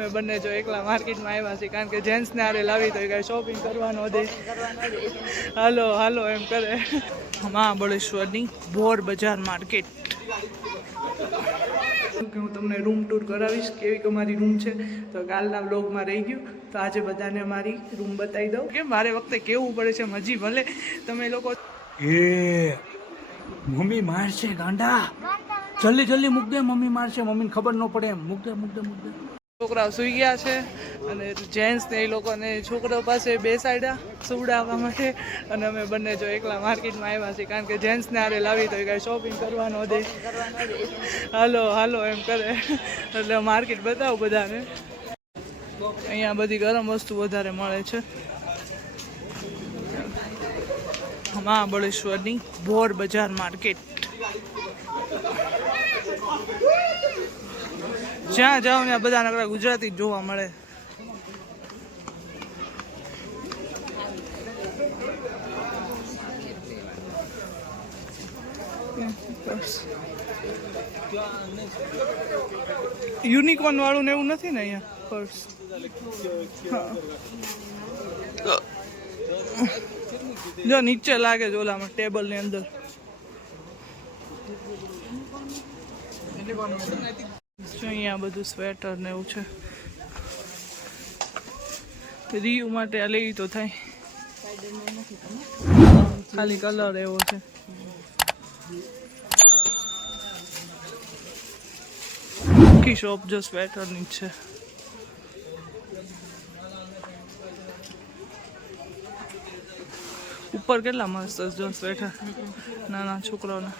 અમે બંને જો એકલા માર્કેટમાં આવ્યા છીએ કારણ કે જેન્ટ્સને આરે લાવી તો કાંઈ શોપિંગ કરવાનો દે હાલો હાલો એમ કરે મહાબળેશ્વરની ભોર બજાર માર્કેટ કે હું તમને રૂમ ટૂર કરાવીશ કેવી અમારી રૂમ છે તો કાલના બ્લોગમાં રહી ગયું તો આજે બધાને અમારી રૂમ બતાવી દઉં કે મારે વખતે કેવું પડે છે મજી ભલે તમે લોકો મમ્મી મારશે ગાંડા જલ્દી જલ્દી મૂક દે મમ્મી મારશે મમ્મીને ખબર ન પડે એમ મૂક દે છોકરાઓ સૂઈ ગયા છે અને જેન્ટ્સ ને એ લોકોને છોકરાઓ પાસે બેસાડ્યા સુવડાવવા માટે અને અમે બંને જો એકલા માર્કેટમાં આવ્યા છીએ કારણ કે જેન્ટ્સને આરે લાવી તો કાંઈ શોપિંગ કરવાનો દે હાલો હાલો એમ કરે એટલે માર્કેટ બતાવું બધાને અહીંયા બધી ગરમ વસ્તુ વધારે મળે છે મહાબળેશ્વરની ભોર બજાર માર્કેટ જ્યાં જાઓ ત્યાં બધા નકરા ગુજરાતી જ જોવા મળે યુનિકોર્ન વાળું ને એવું નથી ને અહીંયા પર્સ જો નીચે લાગે છે ઓલામાં ટેબલ ની અંદર અહીંયા બધું સ્વેટર ને એવું છે રીયુ માટે આ લેવી તો થાય ખાલી કલર એવો છે આખી શોપ જો સ્વેટર ની છે ઉપર કેટલા મસ્ત જો સ્વેટર નાના છોકરાઓના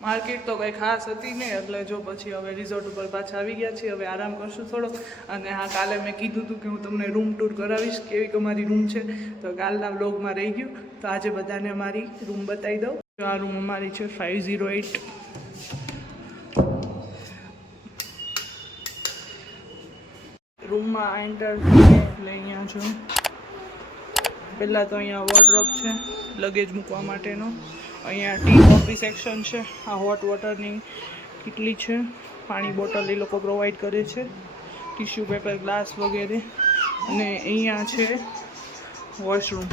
માર્કેટ તો કંઈ ખાસ હતી નહીં એટલે જો પછી હવે રિઝોર્ટ ઉપર પાછા આવી ગયા છીએ હવે આરામ કરશું થોડો અને હા કાલે મેં કીધું હતું કે હું તમને રૂમ ટૂર કરાવીશ કેવી અમારી રૂમ છે તો કાલના બ્લોગમાં રહી ગયું તો આજે બધાને અમારી રૂમ બતાવી દઉં આ રૂમ અમારી છે 508 રૂમમાં એન્ટર એટલે અહીંયા જો પહેલાં તો અહીંયા વોર્ડરોબ છે લગેજ મૂકવા માટેનો અહીંયા ટી કોફી સેક્શન છે આ હોટ વોટરની કેટલી છે પાણી બોટલ એ લોકો પ્રોવાઈડ કરે છે ટિશ્યુ પેપર ગ્લાસ વગેરે અને અહીંયા છે વોશરૂમ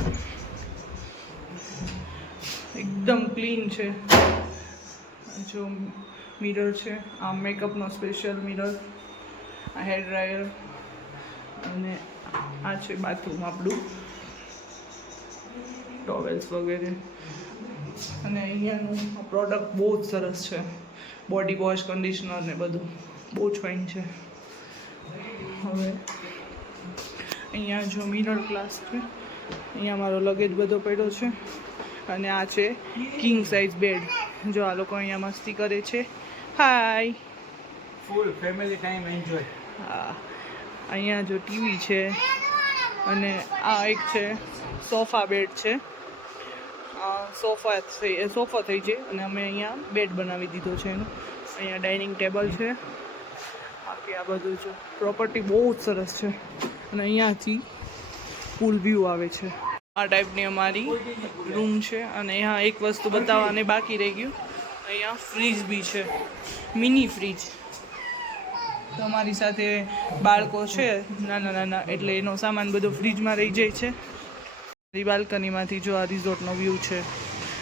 એકદમ ક્લીન છે જો મિરર છે આ મેકઅપનો સ્પેશિયલ મિરર આ હેર ડ્રાયર અને આ છે બાથરૂમ આપણું ટોવેલ્સ વગેરે અને અહીંયાનું પ્રોડક્ટ બહુ જ સરસ છે બોડી વોશ કન્ડિશનર ને બધું બહુ જ ફાઇન છે હવે અહીંયા જો મિરર ગ્લાસ છે અહીંયા મારો લગેજ બધો પડ્યો છે અને આ છે કિંગ સાઇઝ બેડ જો આ લોકો અહીંયા મસ્તી કરે છે હાય ફૂલ ફેમિલી ટાઈમ એન્જોય હા અહીંયા જો ટીવી છે અને આ એક છે સોફા બેડ છે સોફા થઈ છે અને અમે અહીંયા બેડ બનાવી દીધો છે એનું અહીંયા ડાઇનિંગ ટેબલ છે બાકી આ બધું છે પ્રોપર્ટી બહુ જ સરસ છે અને અહીંયાથી પુલ વ્યૂ આવે છે આ ટાઈપની અમારી રૂમ છે અને અહીંયા એક વસ્તુ બતાવવાને બાકી રહી ગયું અહીંયા ફ્રીજ બી છે મિની ફ્રીજ તમારી સાથે બાળકો છે નાના નાના એટલે એનો સામાન બધો ફ્રીજમાં રહી જાય છે બાલ્કનીમાંથી જો આ રિઝોર્ટનો વ્યૂ છે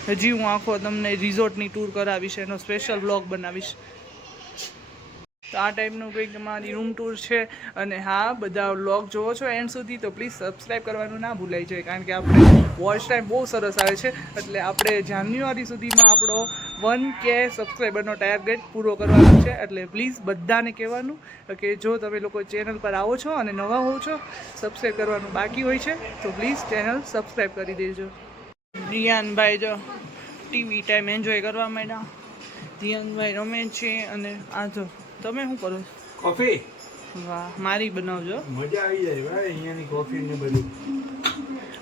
હજી હું આખો તમને રિઝોર્ટની ટૂર કરાવીશ એનો સ્પેશિયલ બ્લોગ બનાવીશ તો આ ટાઈપનું કંઈક મારી રૂમ ટૂર છે અને હા બધા વ્લોગ જોવો છો એન્ડ સુધી તો પ્લીઝ સબસ્ક્રાઈબ કરવાનું ના ભૂલાઈ જાય કારણ કે આપણે વોચ ટાઈમ બહુ સરસ આવે છે એટલે આપણે જાન્યુઆરી સુધીમાં આપણો 1K સબસ્ક્રાઈબરનો ટાર્ગેટ પૂરો કરવાનો છે એટલે પ્લીઝ બધાને કહેવાનું કે જો તમે લોકો ચેનલ પર આવો છો અને નવા હોવ છો સબસ્ક્રાઈબ કરવાનું બાકી હોય છે તો પ્લીઝ ચેનલ સબસ્ક્રાઈબ કરી દેજો રિયાનભાઈ જો ટીવી ટાઈમ એન્જોય કરવા માંડ્યા રિયાનભાઈ રમે છે અને આ જો તમે શું કરો કોફી વાહ મારી બનાવજો મજા આવી જાય ભાઈ અહીંયાની કોફી ને બધું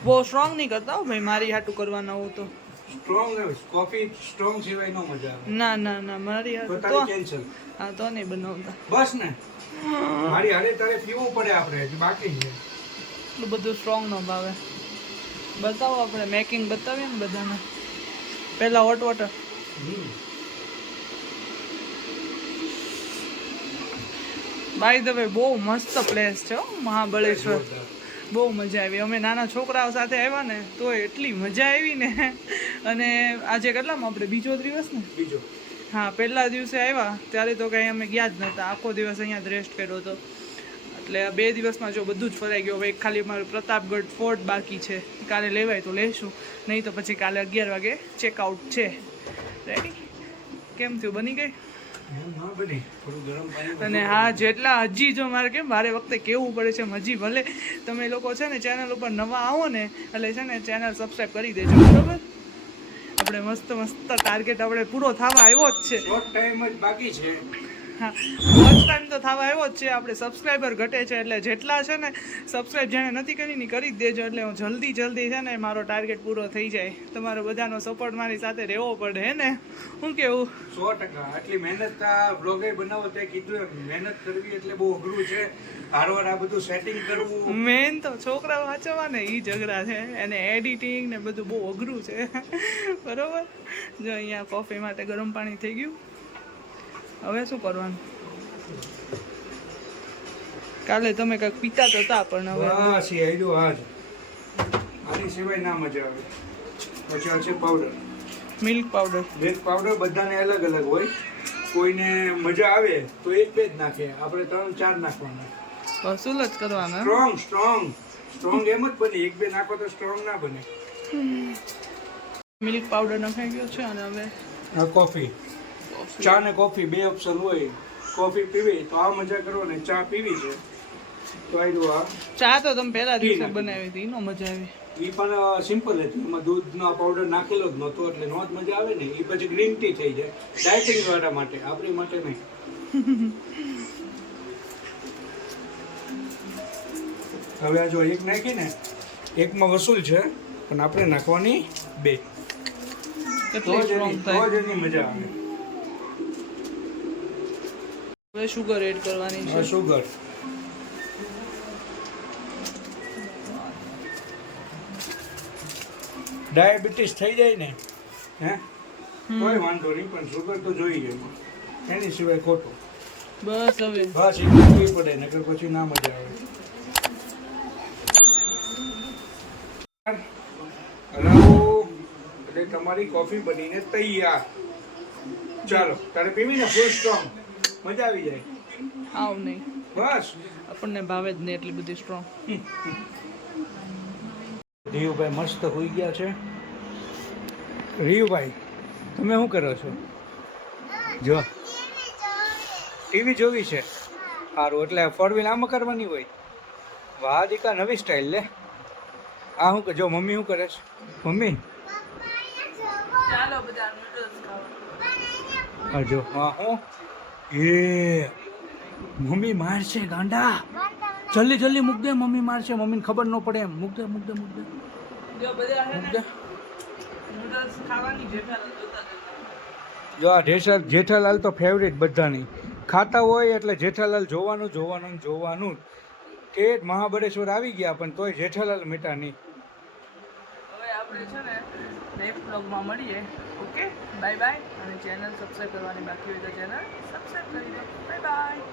બહુ સ્ટ્રોંગ નહીં કરતા હો ભાઈ મારી હાટું કરવાના હો તો સ્ટ્રોંગ કોફી સ્ટ્રોંગ સિવાય નો મજા આવે ના ના ના મારી હાટું તો કેન્સલ હા તો નહીં બનાવતા બસ ને મારી હારે તારે પીવું પડે આપણે હજી બાકી છે એટલું બધું સ્ટ્રોંગ ન ભાવે બતાવો આપણે મેકિંગ બતાવીએ ને બધાને પહેલાં hot water by the way બહુ મસ્ત પ્લેસ છે હો, મહાબળેશ્વર. બહુ મજા આવી. અમે નાના છોકરાઓ સાથે આવ્યા ને તો એટલી મજા આવી ને. અને આજે કેટલામાં આપણે બીજો દિવસ ને? બીજો. હા, પહેલા દિવસે આવ્યા ત્યારે તો કંઈ અમે ગયા જ નહોતા. આખો દિવસ અહીંયા જ રેસ્ટ કર્યો હતો. એટલે 2 દિવસમાં જો બધું જ ફરાઈ ગયું. હવે એક ખાલી મારું પ્રતાપગઢ ફોર્ટ બાકી છે. કાલે લેવાય તો લઈશું, નહીં તો પછી કાલે 11 વાગે ચેકઆઉટ છે. રેડી? કેમ થયું, બની ગઈ? અને હા, જેટલા હજી જો મારે કેમ વારે વખતે કેવું પડે છે, હજી ભલે તમે લોકો છે ને ચેનલ ઉપર નવા આવો ને એટલે છે ને ચેનલ સબસ્ક્રાઈબ કરી દેજો, બરોબર? આપણે મસ્ત ટાર્ગેટ આપણે પૂરો થવા આવ્યો જ છે. શોર્ટ ટાઈમ જ બાકી છે. હા, વોચ ટાઈમ તો થવા આવ્યો જ છે. આપણે સબસ્ક્રાઈબર ઘટે છે એટલે જેટલા છે ને સબસ્ક્રાઈબ જેણે નથી કરી ને કરી જ દેજો, એટલે હું જલ્દી છે ને મારો ટાર્ગેટ પૂરો થઈ જાય. તમારો બધાનો સપોર્ટ મારી સાથે રહેવો પડે હે ને? શું કેવું? 100%. આટલી મહેનત આ બ્લોગે બનાવો તે કીધું એમ, મહેનત કરવી એટલે બહુ અઘરું છે. હારવાર આ બધું સેટિંગ કરવું, મેન તો છોકરાઓ વાંચવા ને એ ઝઘડા છે, એને એડિટિંગ ને બધું બહુ અઘરું છે. બરોબર? જો અહીંયા કોફી માટે ગરમ પાણી થઈ ગયું. હવે શું કરવાનું? કાલે તમે કંઈક પીતા તો હતા પણ હવે બસ એ આઈડો આજ. આની સિવાય ના મજા આવે. પછી આ છે powder, milk powder. Milk powder બધાને અલગ અલગ હોય. કોઈને મજા આવે તો 1-2 જ નાખે, આપણે 3-4 નાખવાના. વસૂલ જ કરવાના. સ્ટ્રોંગ એમ જ બને. 1-2 નાખો તો સ્ટ્રોંગ ના બને. મિલ્ક પાવડર નખાઈ ગયો છે અને હવે આ કોફી. ચા ને કોફી 2 ઓપ્શન હોય. કોફી પીવી તો આ મજા કરો ને ચા પીવી છે તો આઈડો આ. ચા તો તમે પહેલા દિવસે બનાવી હતી, નો મજા આવી. એ પણ સિમ્પલ હતી. એમાં દૂધનો પાવડર નાખેલો જ નહોતો એટલે નો જ મજા આવે ને. એ પછી ગ્રીન ટી થઈ જાય ડાયટિંગ વાળા માટે, આપણી માટે નહીં. હવે આ જો 1 નાખી ને, 1માં વસૂલ છે પણ આપણે નાખવાની 2. તો જ એની મજા આવે. હવે શુગર એડ કરવાની છે. શુગર ડાયાબિટીસ થઈ જાય ને કોઈ વાંધો નહીં, પણ શુગર તો જોઈએ એમાં. એની સિવાય ખોટું. બસ હવે બસ એ કરવી પડે, નકર પછી ના મજા આવે. હલો, એટલે તમારી કોફી બનીને તૈયાર. ચાલો તારે પીવી ને ફૂલ સ્ટ્રોંગ, મજા આવી જાય. આવ નહીં, બસ આપણને ભાવે જ નહીં એટલી બધી સ્ટ્રોંગ. રીયુભાઈ મસ્ત હોઈ ગયા છે. રીયુભાઈ તમે શું કરો છો? જો ટીવી જોવી છે. સારું, એટલે 4 વ્હીલ આમાં કરવાની હોય. વાહ દીકા, નવી સ્ટાઇલ લે. આ શું કે જો મમ્મી શું કરે છે? મમ્મી ચાલો બધા નૂડલ્સ ખાવા. હા જો, હા હું એ મમ્મી મારશે ગાંડા. જલ્દી મૂક દે, મમ્મી મારશે. મમ્મીને ખબર ન પડે એમ. મૂક દે. જો બધા હે મૂક ને દે. નૂડલ્સ ખાવાની જેઠાલાલ જોતા જતા. જો આ જેઠાલાલ તો ફેવરેટ બધાની. ખાતા હોય એટલે જેઠાલાલ જોવાનું. ઠેઠ મહાબળેશ્વર આવી ગયા પણ તોય જેઠાલાલ મીઠા નહીં. હવે આપણે છે ને નેક્સ્ટ બ્લોગમાં મળીએ. Okay, bye bye. અને ચેનલ સબસ્ક્રાઈબ કરવાની બાકી હોય તો ચેનલ સબસ્ક્રાઈબ કરી દો. Bye bye.